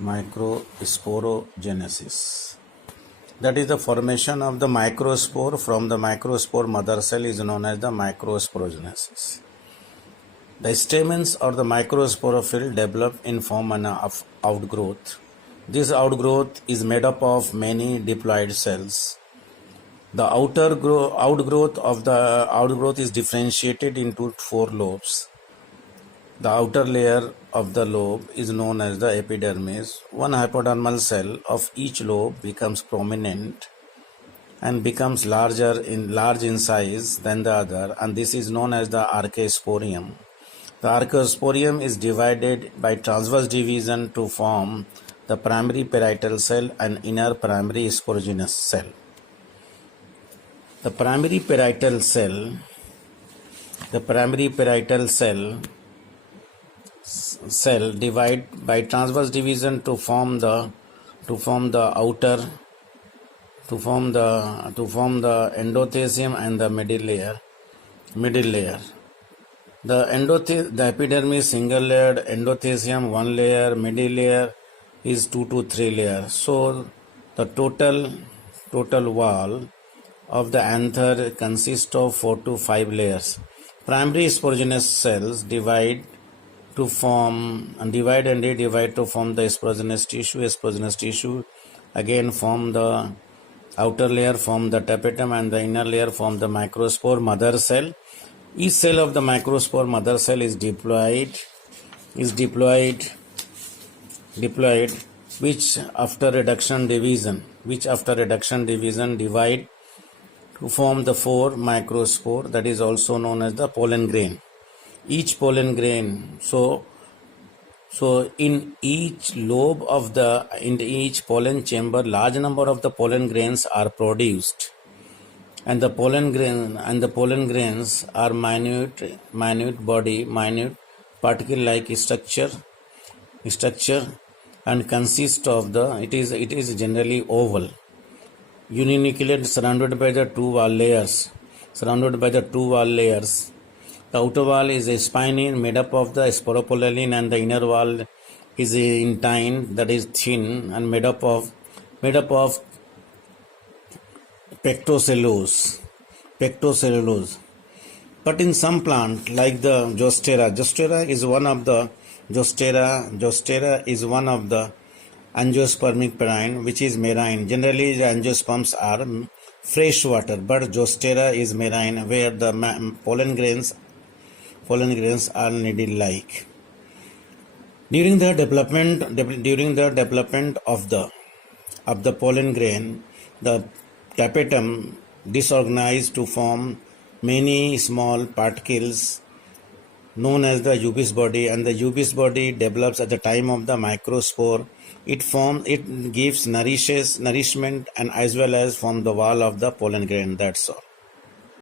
Microsporogenesis. That is the formation of the microspore from the microspore mother cell is known as the microsporogenesis. The stamens or the microsporophyll develop in form of outgrowth. This outgrowth is made up of many diploid cells. The outgrowth is differentiated into four lobes. The outer layer of the lobe is known as the epidermis. One hypodermal cell of each lobe becomes prominent and becomes large in size than the other, and this is known as the archaeosporium. The archaeosporium is divided by transverse division to form the primary parietal cell and inner primary sporogenous cell. The primary parietal cell divide by transverse division to form the endothelium and the middle layer. The epidermis single layered, endothelium one layer, middle layer is 2 to 3 layers. So the total wall of the anther consists of 4 to 5 layers. Primary sporogenous cells divide and redivide to form the sporogenous tissue. Sporogenous tissue again form the outer layer, form the tapetum, and the inner layer form the microspore mother cell. Each cell of the microspore mother cell is diploid, which after reduction division divide to form the four microspore, that is also known as the pollen grain. Each pollen grain, so in each pollen chamber, large number of the pollen grains are produced, and the pollen grains are minute particle like structure and consist of it is generally oval, uninucleate, surrounded by the two wall layers. The outer wall is a spine made up of the sporopollen, and the inner wall is a intine, that is thin and made up of pectocellulose. But in some plant like the Zostera is one of the angiospermic parent, which is marine. Generally the angiosperms are freshwater, but Zostera is marine, where the pollen grains are needle-like. During the development of the pollen grain, the tapetum disorganized to form many small particles known as the Ubi's body, and the Ubi's body develops at the time of the microspore. It gives nourishment and as well as form the wall of the pollen grain. That's all.